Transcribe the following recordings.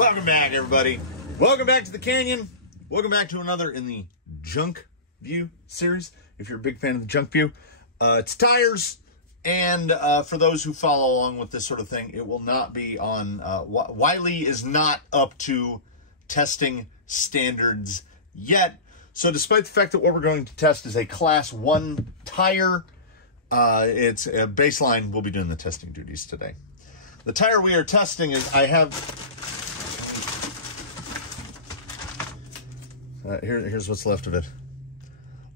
Welcome back, everybody. Welcome back to the Canyon. Welcome back to another in the Junk View series. If you're a big fan of the Junk View, it's tires. And for those who follow along with this sort of thing, it will not be on... Wiley is not up to testing standards yet. So despite the fact that what we're going to test is a Class 1 tire, it's a baseline. We'll be doing the testing duties today. The tire we are testing is... here's what's left of it.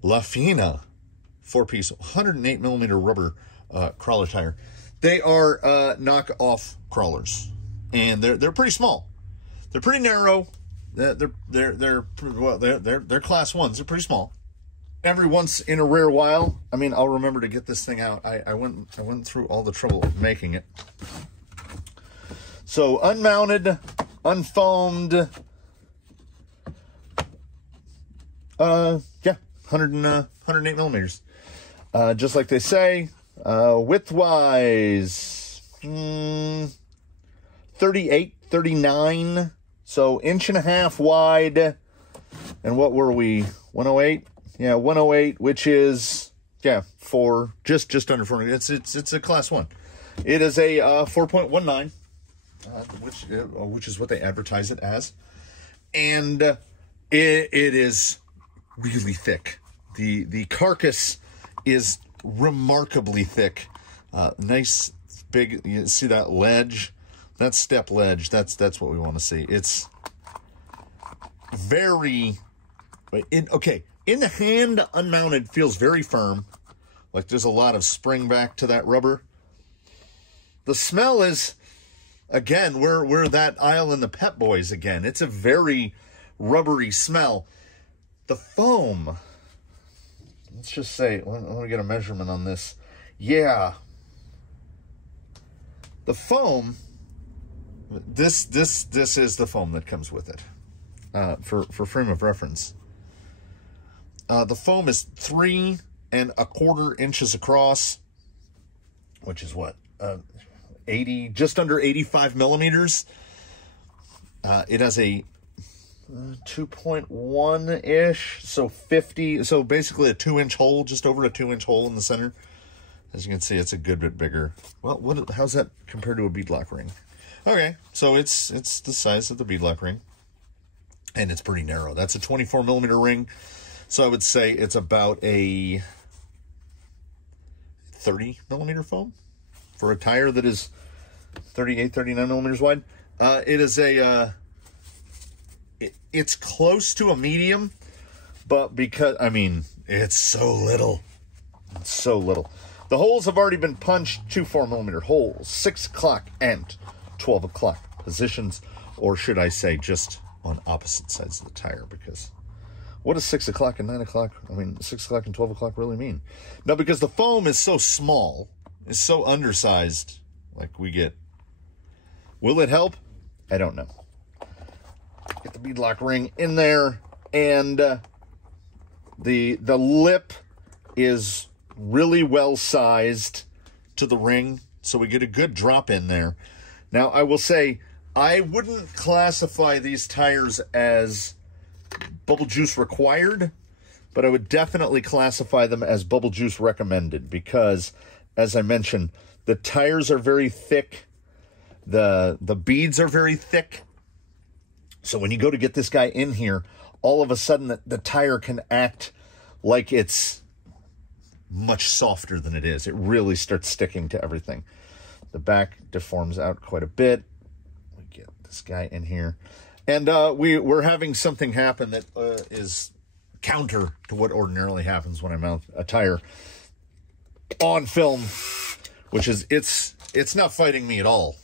LaFina 4-piece 108 millimeter rubber crawler tire. They are knockoff crawlers, and they're pretty small. They're pretty narrow. They're Class 1s. They're pretty small. Every once in a rare while, I mean, I'll remember to get this thing out. I went through all the trouble of making it. So unmounted, unfoamed. Yeah, 108 millimeters. Just like they say, width-wise, 38, 39. So 1.5 wide. And what were we? 108? Yeah, 108, which is, yeah, just under 4. It's a Class 1. It is a 4.19, which is what they advertise it as. And it is really thick. The carcass is remarkably thick. Nice big, you see that ledge? That step ledge, that's what we want to see. It's very, in the hand, unmounted feels very firm. Like there's a lot of spring back to that rubber. The smell is, again, we're that aisle in the Pep Boys again. It's a very rubbery smell. The foam, let's just say, let me get a measurement on this. Yeah. The foam, this is the foam that comes with it, for frame of reference. The foam is 3¼ inches across, which is what, 80, just under 85 millimeters. It has a 2.1-ish, so 50, so basically a 2-inch hole, just over a 2-inch hole in the center. As you can see, it's a good bit bigger. Well, how's that compared to a beadlock ring? Okay, so it's the size of the beadlock ring, and it's pretty narrow. That's a 24 millimeter ring, so I would say it's about a 30 millimeter foam for a tire that is 38, 39 millimeters wide. It is a it's close to a medium, but because, I mean, it's so little. It's so little. The holes have already been punched, 2 4-millimeter holes, 6 o'clock and 12 o'clock positions, or should I say just on opposite sides of the tire, because what does 6 o'clock and 9 o'clock, I mean, 6 o'clock and 12 o'clock really mean? No, because the foam is so small, it's so undersized, like we get. Will it help? I don't know. Get the beadlock ring in there, and the lip is really well sized to the ring, so we get a good drop in there. Now, I will say, I wouldn't classify these tires as bubble juice required, but I would definitely classify them as bubble juice recommended, because, as I mentioned, the tires are very thick, the beads are very thick. So when you go to get this guy in here, all of a sudden the tire can act like it's much softer than it is. It really starts sticking to everything. The back deforms out quite a bit. We get this guy in here. And we're having something happen that is counter to what ordinarily happens when I mount a tire on film, which is it's not fighting me at all.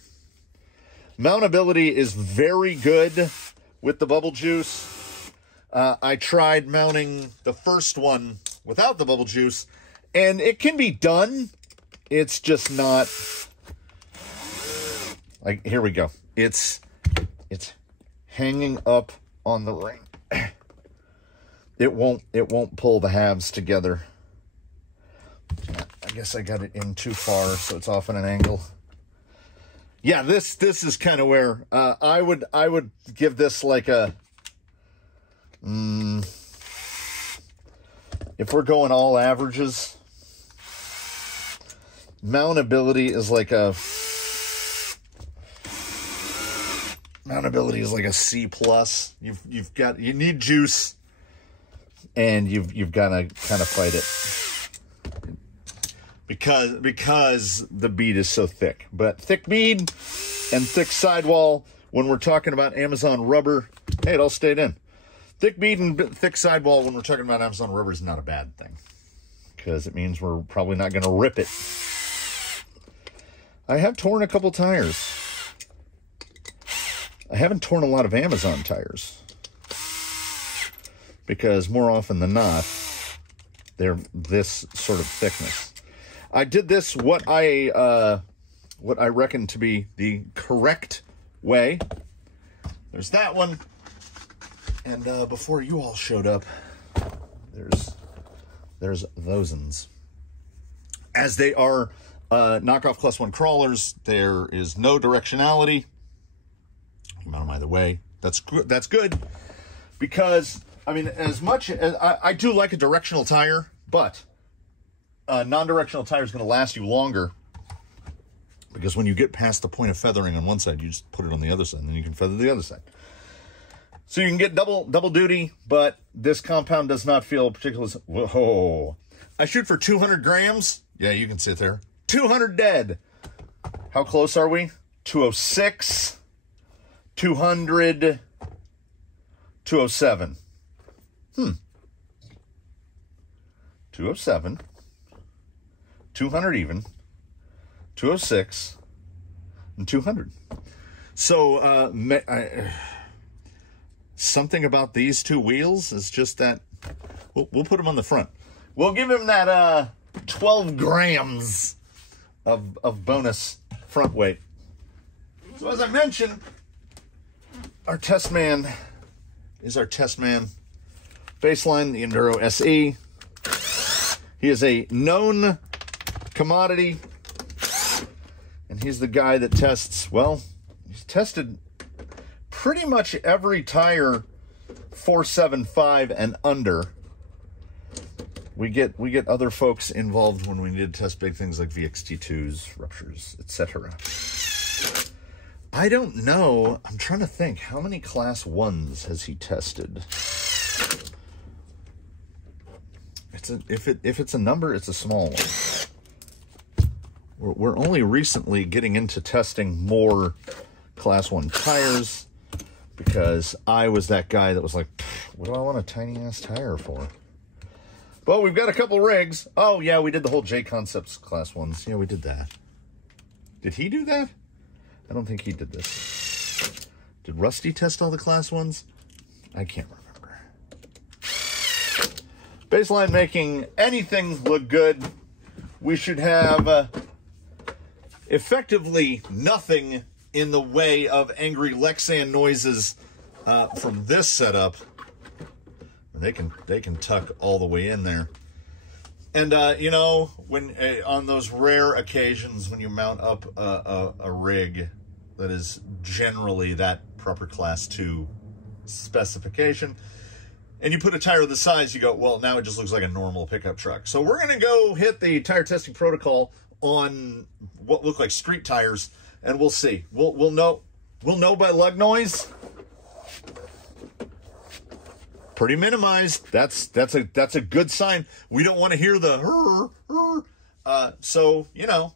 Mountability is very good with the bubble juice. I tried mounting the first one without the bubble juice, and it can be done. It's just not, like, here we go. It's hanging up on the ring. It won't pull the halves together. I guess I got it in too far, so it's off at an angle. yeah, this is kind of where I would give this like a if we're going all averages, mountability is like a C plus. You need juice, and you've got to kind of fight it because the bead is so thick. But thick bead and thick sidewall, when we're talking about Amazon rubber, hey, it all stayed in. Thick bead and thick sidewall when we're talking about Amazon rubber is not a bad thing, because it means we're probably not going to rip it. I have torn a couple tires. I haven't torn a lot of Amazon tires, because more often than not, they're this sort of thickness. I did this what I reckon to be the correct way. There's that one, and before you all showed up, there's those ones. As they are knockoff Class 1 crawlers, there is no directionality. You can mount them either way. That's good, because I mean, as much as I do like a directional tire, but a non-directional tire is going to last you longer, because when you get past the point of feathering on one side, you just put it on the other side, and then you can feather the other side. So you can get double duty, but this compound does not feel particularly. Whoa! I shoot for 200 grams. Yeah, you can sit there. 200 dead. How close are we? 206, 200, 207. 207, 200 even, 206, and 200. So something about these two wheels is just that we'll put them on the front. We'll give him that 12 grams of bonus front weight. So as I mentioned, our test man is our test man. Baseline, the Enduro SE. He is a known commodity, and he's the guy that tests, well, he's tested pretty much every tire 475 and under. We get other folks involved when we need to test big things like VXT2s, ruptures, etc. I don't know. I'm trying to think. How many Class 1s has he tested? If it's a number, it's a small one. We're only recently getting into testing more Class 1 tires, because I was that guy that was like, what do I want a tiny ass tire for? Well, we've got a couple rigs. Oh yeah, we did the whole J Concepts Class 1s. Yeah, we did that. Did he do that? I don't think he did this. Did Rusty test all the Class 1s? I can't remember. Baseline making anything look good. We should have effectively nothing in the way of angry Lexan noises from this setup. They can tuck all the way in there. And you know, when on those rare occasions when you mount up a rig that is generally that proper Class 2 specification, and you put a tire of the size, you go, well, now it just looks like a normal pickup truck. So we're going to go hit the tire testing protocol on what look like street tires, and we'll see. We'll know by lug noise. Pretty minimized. That's a good sign. We don't want to hear the so, you know,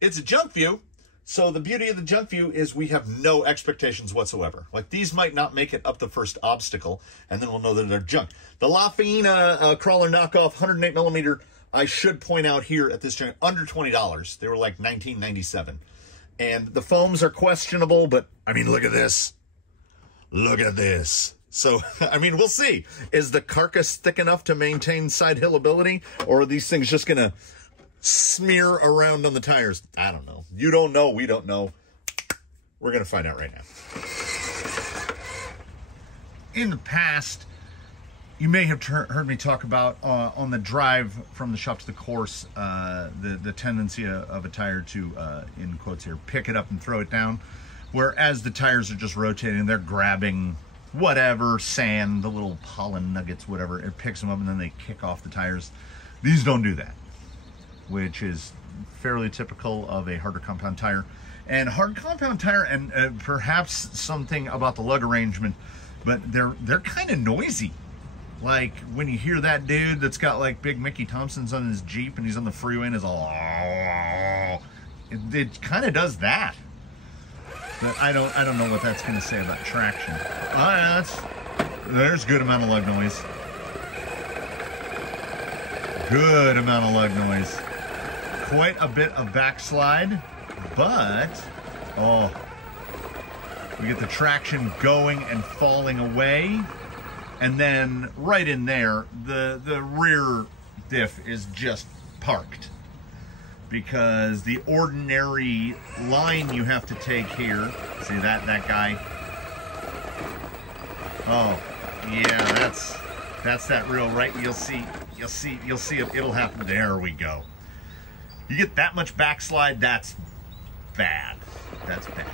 it's a junk view. So the beauty of the junk view is we have no expectations whatsoever. Like, these might not make it up the first obstacle, and then we'll know that they're junk. The LaFeina crawler knockoff 108 millimeter, I should point out here at this joint, under $20. They were like $19.97. And the foams are questionable, but I mean, look at this. Look at this. So, I mean, we'll see. Is the carcass thick enough to maintain side hillability, or are these things just going to smear around on the tires? I don't know. You don't know. We don't know. We're going to find out right now. In the past, You may have heard me talk about on the drive from the shop to the course, the tendency of a tire to, in quotes here, pick it up and throw it down. Whereas the tires are just rotating, they're grabbing whatever, sand, the little pollen nuggets, whatever. It picks them up and then they kick off the tires. These don't do that, which is fairly typical of a harder compound tire. And hard compound tire, and perhaps something about the lug arrangement, but they're kind of noisy. Like when you hear that dude that's got like big Mickey Thompsons on his Jeep and he's on the freeway and is all, it kind of does that. But I don't know what that's going to say about traction. There's good amount of lug noise. Good amount of lug noise. Quite a bit of backslide, but we get the traction going and falling away. And then right in there, the rear diff is just parked, because the ordinary line you have to take here, see that guy? Oh, yeah, that's that real right. You'll see it. It'll happen. There we go. You get that much backslide, that's bad. That's bad.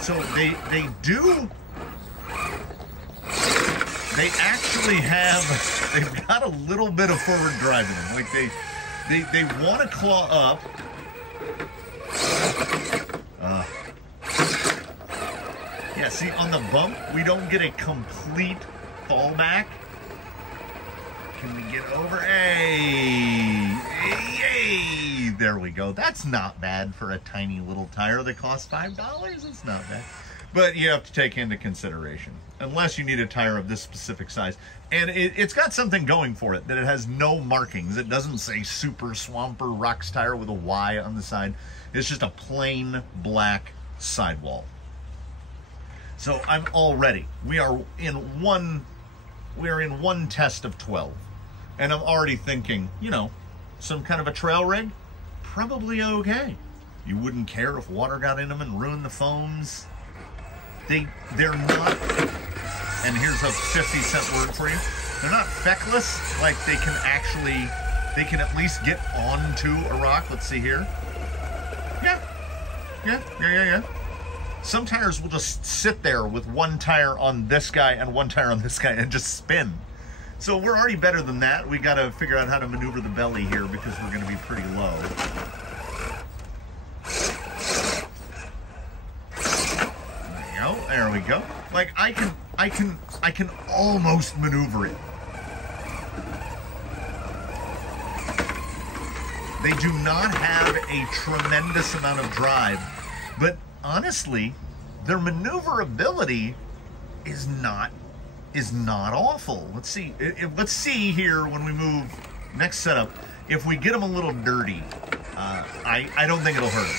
So they actually they've got a little bit of forward drive in them. Like they want to claw up. Yeah, see, on the bump, we don't get a complete fallback. Can we get over? Hey, there we go. That's not bad for a tiny little tire that costs $5. It's not bad. But you have to take into consideration, unless you need a tire of this specific size. And it's got something going for it, that it has no markings. It doesn't say Super Swamper Rocks tire with a Y on the side. It's just a plain black sidewall. So I'm all ready. We are in one test of 12. And I'm already thinking, you know, some kind of a trail rig, probably okay. You wouldn't care if water got in them and ruined the foams. They're not, and here's a 50-cent word for you, they're not feckless. Like they can at least get onto a rock. Let's see here. Yeah. Some tires will just sit there with one tire on this guy and one tire on this guy and just spin. So we're already better than that. We got to figure out how to maneuver the belly here, because we're going to be pretty low. There we go. Like I can almost maneuver it. They do not have a tremendous amount of drive, but honestly, their maneuverability is not awful. Let's see. Let's see here when we move next setup. If we get them a little dirty, I don't think it'll hurt them.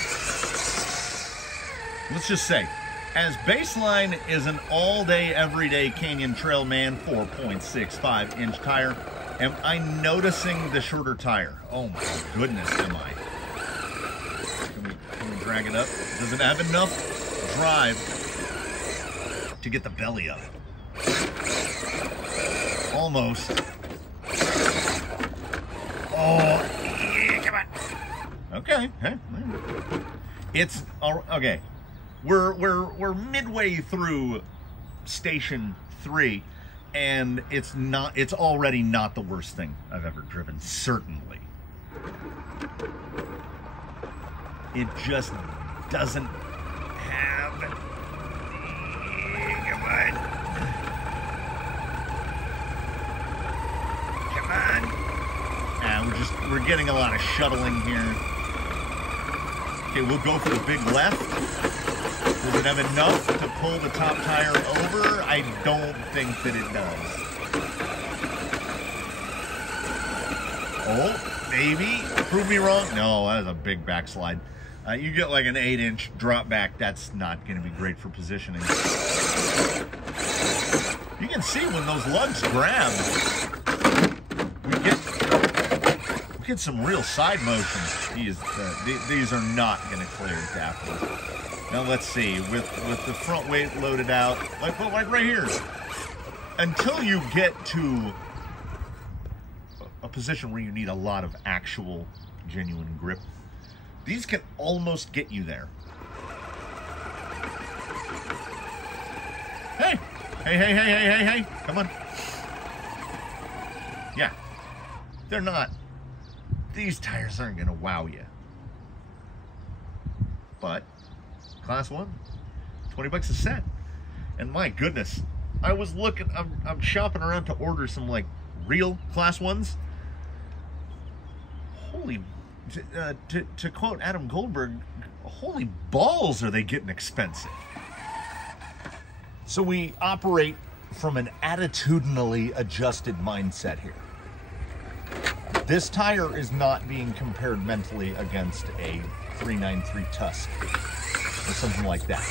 Let's just say, as baseline is an all-day, everyday Canyon Trailman 4.65-inch tire, am I noticing the shorter tire? Oh my goodness, am I? Can we drag it up? Does it have enough drive to get the belly up? Almost. Oh, yeah, come on. Okay. It's okay. We're midway through station 3, and it's already not the worst thing I've ever driven, certainly. It just doesn't have, come on. And we're getting a lot of shuttling here. Okay, we'll go for the big left. Does it have enough to pull the top tire over? I don't think that it does. Oh, maybe. Prove me wrong. No, that is a big backslide. You get like an 8-inch drop back. That's not going to be great for positioning. You can see when those lugs grab, we get some real side motion. These are not going to clear afterwards. Now let's see, with the front weight loaded out, like right here, until you get to a position where you need a lot of actual genuine grip, these can almost get you there. Hey, hey, come on. Yeah, they're not, these tires aren't gonna wow you. But Class 1, 20 bucks a set. And my goodness, I was looking, I'm shopping around to order some like real Class 1s. Holy, to quote Adam Goldberg, holy balls are they getting expensive. So we operate from an attitudinally adjusted mindset here. This tire is not being compared mentally against a 393 Tusk or something like that,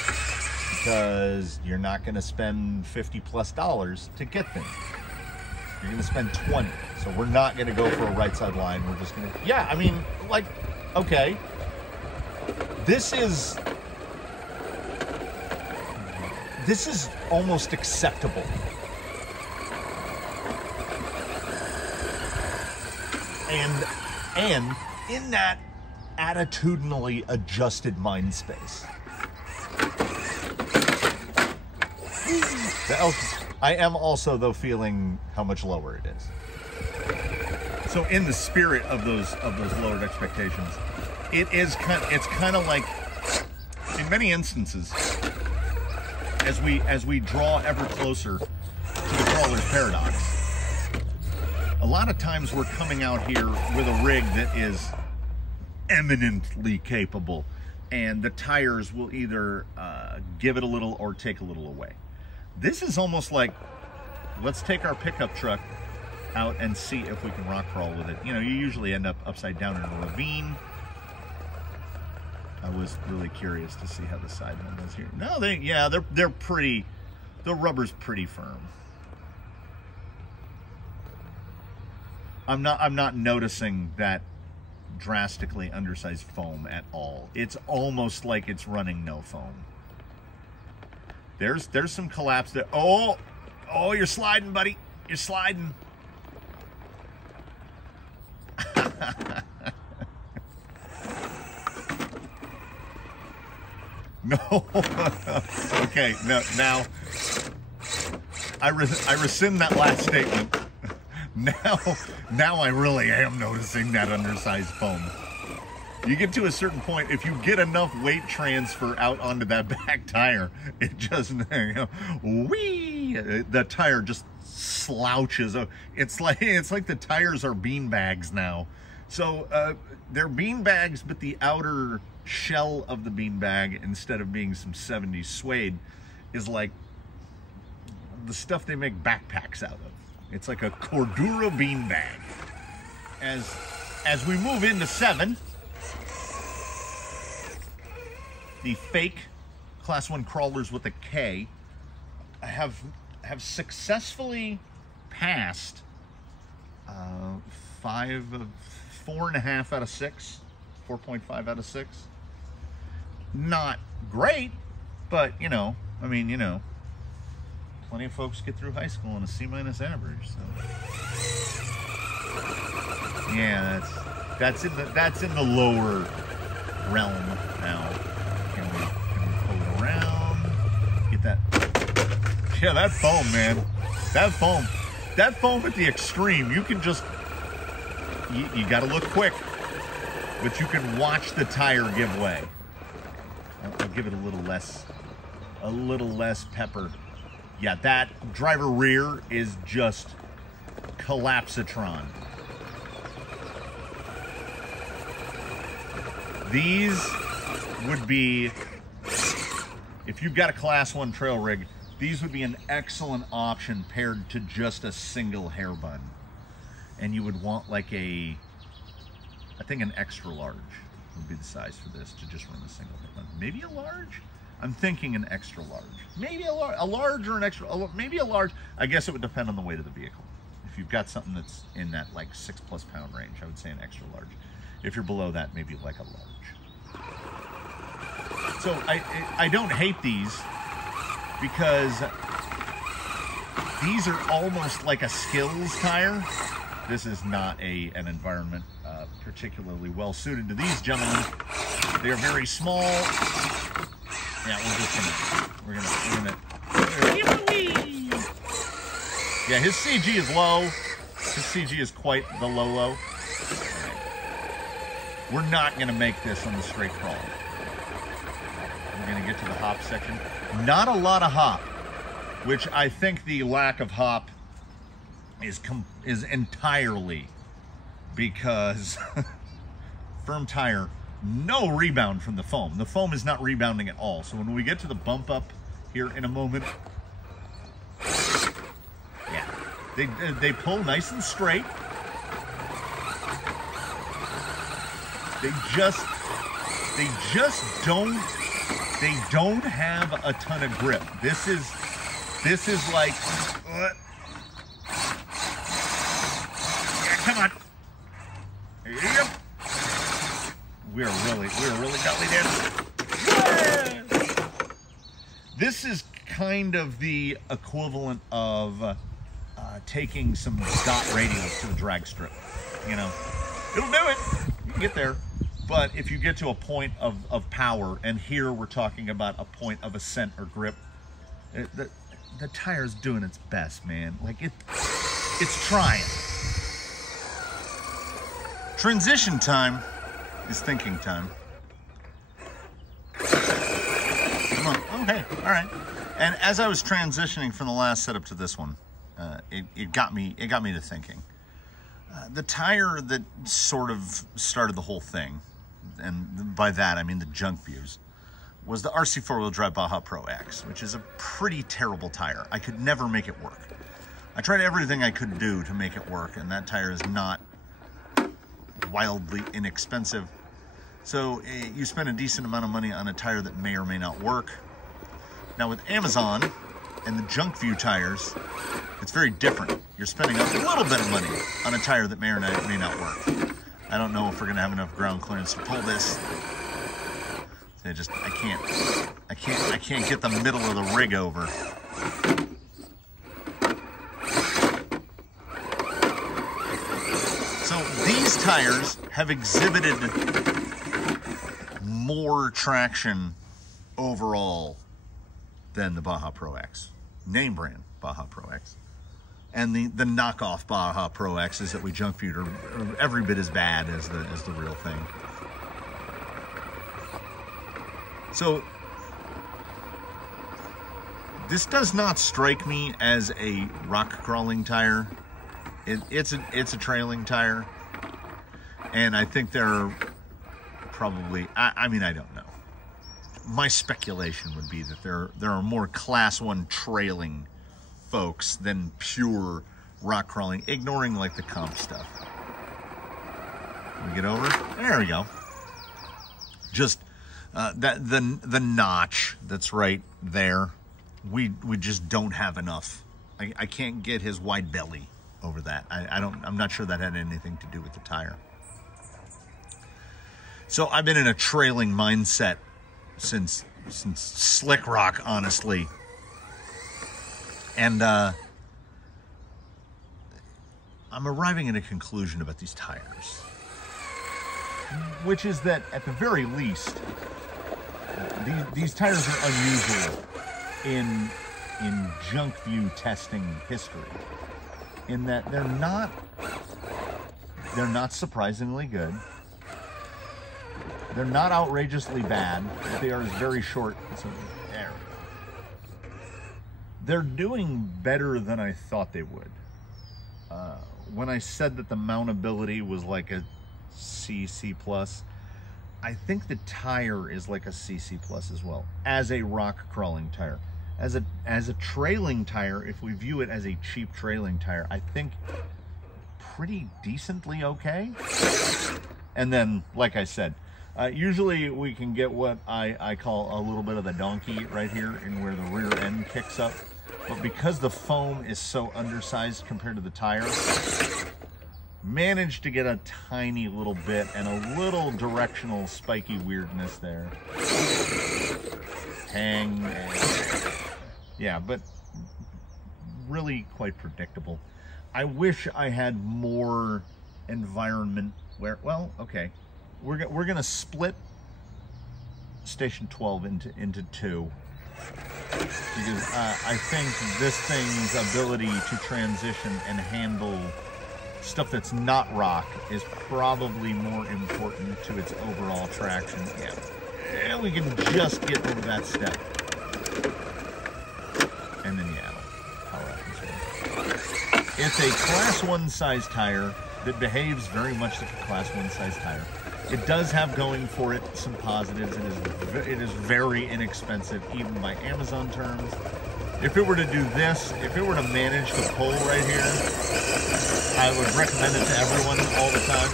because you're not going to spend $50+ to get things. You're going to spend 20. So we're not going to go for a right side line. We're just going to, yeah, I mean, like, okay, this is almost acceptable. And in that attitudinally adjusted mind space, I am also, though, feeling how much lower it is. So in the spirit of those lowered expectations, it's kind of like, in many instances, as we draw ever closer to the crawler's paradox, a lot of times we're coming out here with a rig that is eminently capable, and the tires will either give it a little or take a little away. This is almost like, let's take our pickup truck out and see if we can rock crawl with it. You know, you usually end up upside down in a ravine. I was really curious to see how the side one was here. No, they're pretty, the rubber's pretty firm. I'm not noticing that drastically undersized foam at all. It's almost like it's running no foam. There's some collapse there. Oh, you're sliding, buddy. You're sliding. No. Okay, no, now I rescind that last statement. Now I really am noticing that undersized foam. You get to a certain point, if you get enough weight transfer out onto that back tire, it just, you know, whee, the tire just slouches. It's like the tires are bean bags now. So they're bean bags, but the outer shell of the bean bag, instead of being some 70s suede, is like the stuff they make backpacks out of. It's like a Cordura beanbag. As we move into 7, the fake Class 1 crawlers with a K have successfully passed 4.5 out of 6, 4.5 out of 6. Not great, but you know, I mean, you know, plenty of folks get through high school on a C- average, so yeah, that's in the lower realm now. Can we pull it around? Get that? Yeah, that foam, man. That foam at the extreme. You can just you got to look quick, but you can watch the tire give way. I'll give it a little less pepper. Yeah, that driver rear is just collapsitron. These would be, if you've got a Class 1 trail rig, these would be an excellent option paired to just a single hair bun. And you would want like I think an extra large would be the size for this, to just run a single hair bun. Maybe a large? I'm thinking an extra large. Maybe a large or an extra, maybe a large. I guess it would depend on the weight of the vehicle. If you've got something that's in that like 6+ pound range, I would say an extra large. If you're below that, maybe like a large. So I don't hate these because these are almost like a skills tire. This is not an environment particularly well suited to these gentlemen. They are very small. Yeah, we're gonna. Yeah, his CG is low. His CG is quite the low. We're not gonna make this on the straight crawl. We're gonna get to the hop section. Not a lot of hop, which I think the lack of hop is entirely because firm tire, no rebound from the foam. The foam is not rebounding at all. So when we get to the bump up here in a moment, yeah, they pull nice and straight. They don't have a ton of grip. This is like, yeah, come on. Yep. We're really belly dancing. Yeah. This is kind of the equivalent of taking some dot radials to a drag strip. You know, it'll do it. You can get there. But if you get to a point of power, and here we're talking about a point of ascent or grip, the tire's doing its best, man. Like it's trying. Transition time is thinking time. Come on. Oh, hey. All right. And as I was transitioning from the last setup to this one, it got me to thinking. The tire that sort of started the whole thing, and by that I mean the junk views, was the RC 4-wheel drive Baja Pro X, which is a pretty terrible tire. I could never make it work. I tried everything I could do to make it work, and that tire is not wildly inexpensive. So you spend a decent amount of money on a tire that may or may not work. Now with Amazon and the junk view tires, it's very different. You're spending a little bit of money on a tire that may or may not work. I don't know if we're gonna have enough ground clearance to pull this. I can't get the middle of the rig over. So these tires have exhibited more traction overall than the Baja Pro X, name brand Baja Pro X. And the knockoff Baja Pro X's that we junk viewed are every bit as bad as the real thing. So this does not strike me as a rock crawling tire. It's a trailing tire, and I think they're probably, I mean, I don't know. My speculation would be that there are more class 1 trailing folks than pure rock crawling, ignoring like the comp stuff. We get over, there we go. Just the notch that's right there, we just don't have enough. I can't get his wide belly over that. I'm not sure that had anything to do with the tire. So I've been in a trailing mindset since Slick Rock, honestly. And I'm arriving at a conclusion about these tires, which is that at the very least, these tires are unusual in junk view testing history, in that they're not surprisingly good. They're not outrageously bad, but they are very short. So there we go. They're doing better than I thought they would. When I said that the mountability was like a C++, I think the tire is like a C++ as well, as a rock crawling tire. As a trailing tire, if we view it as a cheap trailing tire, I think pretty decently okay. And then, like I said, usually we can get what I call a little bit of the donkey right here, in where the rear end kicks up. But because the foam is so undersized compared to the tire, Managed to get a tiny little bit and a little directional spiky weirdness there. Hang. Yeah, but really quite predictable. I wish I had more environment where, well, okay, we're gonna split Station 12 into two, because I think this thing's ability to transition and handle stuff that's not rock is probably more important to its overall traction. Yeah, we can just get over that step. And then, yeah, power atmosphere. It's a Class 1 size tire that behaves very much like a Class 1 size tire. It does have going for it some positives. It is very inexpensive, even by Amazon terms. If it were to do this, if it were to manage to pull right here, I would recommend it to everyone all the time.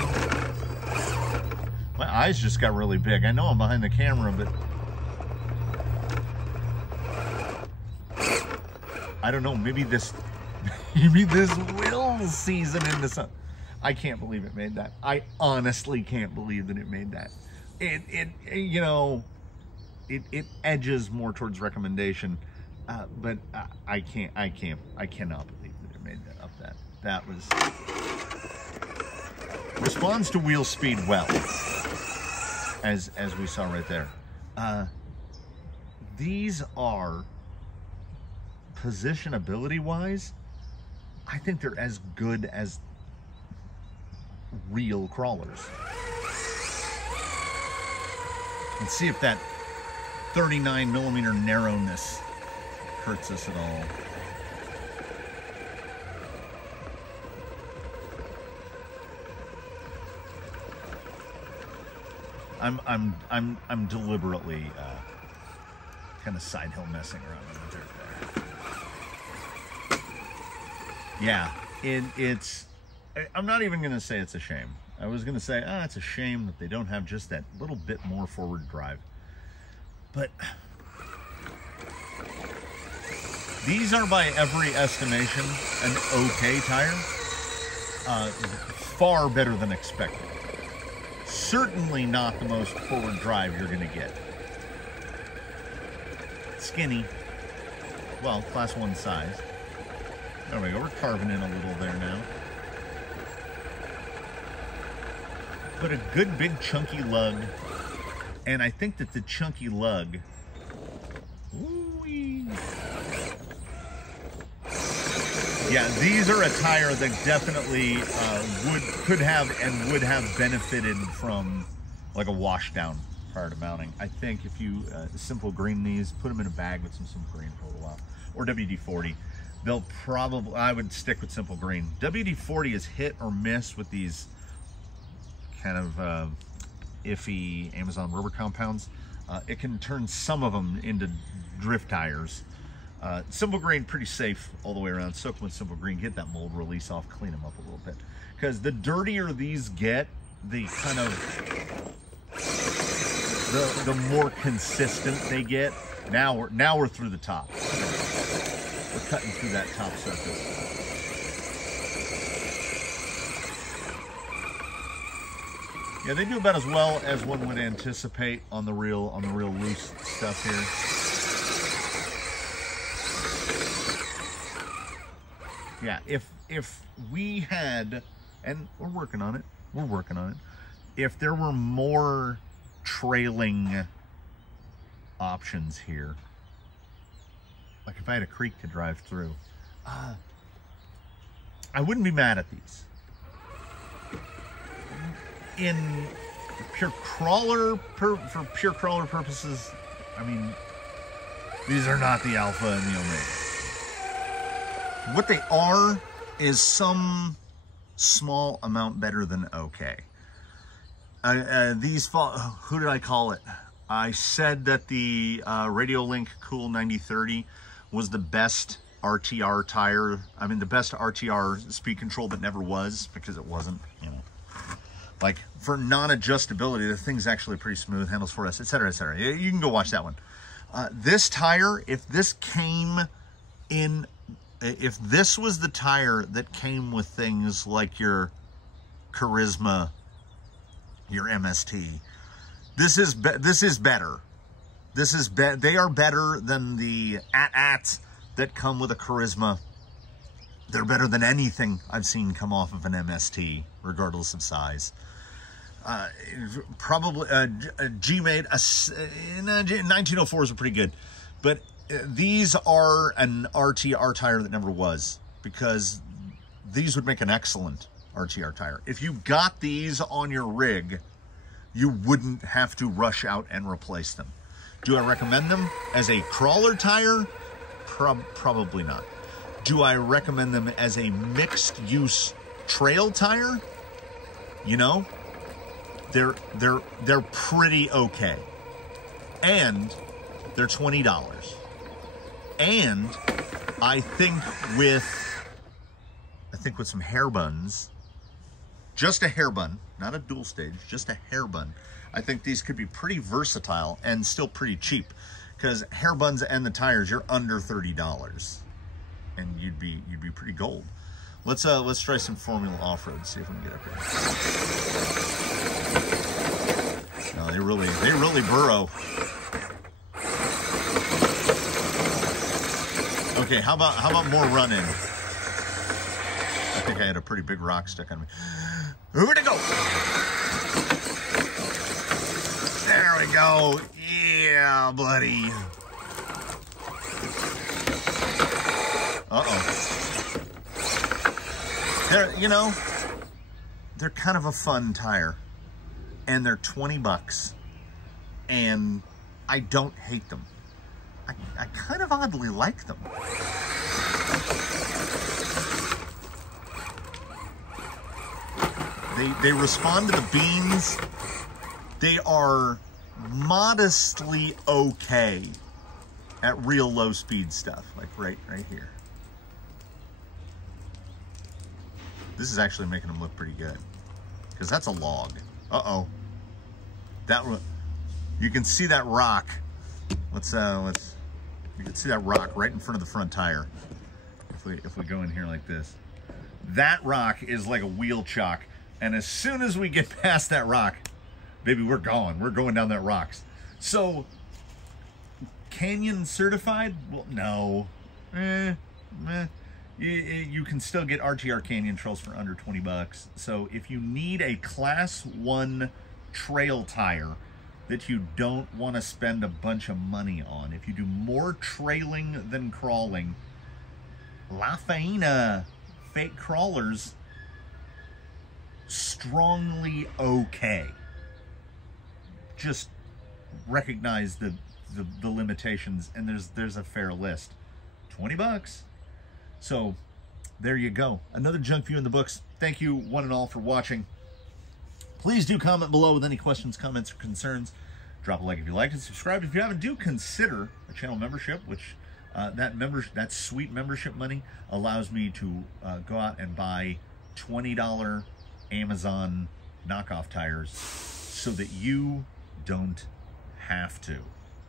My eyes just got really big. I know I'm behind the camera, but I don't know, maybe this will season into some. I can't believe it made that. I honestly can't believe that it made that. It you know, it edges more towards recommendation, but I cannot believe that it made that up. That was, responds to wheel speed well, as we saw right there. These are, positionability wise, I think they're as good as real crawlers. Let's see if that 39mm narrowness hurts us at all. I'm deliberately kind of side hill messing around in the dirt there. Yeah, it's. I'm not even gonna say it's a shame. I was gonna say, it's a shame that they don't have just that little bit more forward drive. But these are, by every estimation, an okay tire. Far better than expected. Certainly not the most forward drive you're gonna get. Skinny. Well, Class 1 size. There we go, we're carving in a little there now. But a good big chunky lug, and I think that the chunky lug, ooh-wee. Yeah, these are a tire that definitely could have benefited from like a wash down prior to mounting. I think if you Simple Green these, put them in a bag with some Simple Green for a little while, or WD-40, they'll probably, I would stick with Simple Green. WD-40 is hit or miss with these kind of iffy Amazon rubber compounds. It can turn some of them into drift tires. Simple Green, pretty safe all the way around. Soak them with Simple Green, get that mold release off, clean them up a little bit. Because the dirtier these get, the kind of the more consistent they get. Now we're through the top. We're cutting through that top surface. Yeah, they do about as well as one would anticipate on the real loose stuff here. Yeah, if we had, and we're working on it, if there were more trailing options here, like if I had a creek to drive through, I wouldn't be mad at these. In pure crawler, for pure crawler purposes, I mean, these are not the alpha and the omega. What they are is some small amount better than okay. These fall, who did I call it? I said that the Radiolink Cool 9030 was the best RTR tire. I mean, the best RTR speed control that never was, because it wasn't, you know. Like, for non-adjustability, the thing's actually pretty smooth, handles 4S, etc., etc. You can go watch that one. This tire, if this came in, if this was the tire that came with things like your Charisma, your MST. This is better. They are better than the AT-ATs that come with a Charisma. They're better than anything I've seen come off of an MST, regardless of size. Probably G-Made, 1904s are pretty good, but these are an RTR tire that never was, because these would make an excellent RTR tire. If you got these on your rig, you wouldn't have to rush out and replace them. Do I recommend them as a crawler tire? Probably not. Do I recommend them as a mixed use trail tire? You know, they're pretty okay. And they're $20. And I think with some hair buns, just a hair bun, not a dual stage, just a hair bun, I think these could be pretty versatile and still pretty cheap, because hair buns and the tires, you're under $30, and you'd be pretty gold. Let's try some Formula Off-Road, see if we can get up here. No, they really burrow. Okay, how about more running? I think I had a pretty big rock stuck on me. Where'd it go? There we go. Yeah, buddy. Uh-oh. They're kind of a fun tire. And they're 20 bucks. And I don't hate them. I kind of oddly like them. They respond to the beans. They are modestly okay at real low speed stuff, like right here. This is actually making them look pretty good, because that's a log. Uh-oh. You can see that rock. You can see that rock right in front of the front tire. If we go in here like this, that rock is like a wheel chock. And as soon as we get past that rock, baby, we're going. We're going down that rocks. So, Canyon certified? Well, no. You can still get RTR Canyon trails for under 20 bucks. So if you need a Class 1 trail tire that you don't want to spend a bunch of money on, if you do more trailing than crawling, La Faena fake crawlers, strongly okay. Just recognize the limitations, and there's a fair list. 20 bucks. So there you go. Another junk view in the books. Thank you one and all for watching. Please do comment below with any questions, comments, or concerns. Drop a like if you liked it. Subscribe if you haven't. Do consider a channel membership, which that sweet membership money allows me to go out and buy $20 Amazon knockoff tires so that you don't have to.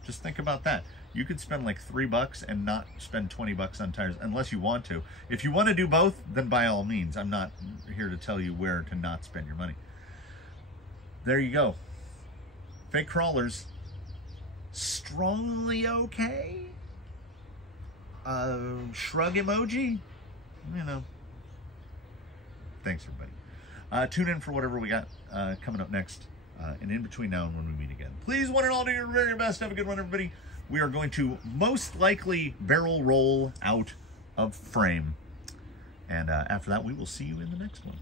Just think about that. You could spend like $3 and not spend 20 bucks on tires unless you want to. If you want to do both, then by all means. I'm not here to tell you where to not spend your money. There you go. Fake crawlers, strongly okay. Shrug emoji, you know. Thanks, everybody. Tune in for whatever we got coming up next, and in between now and when we meet again. Please, one and all, do your very best. Have a good one, everybody. We are going to most likely barrel roll out of frame, and after that, we will see you in the next one.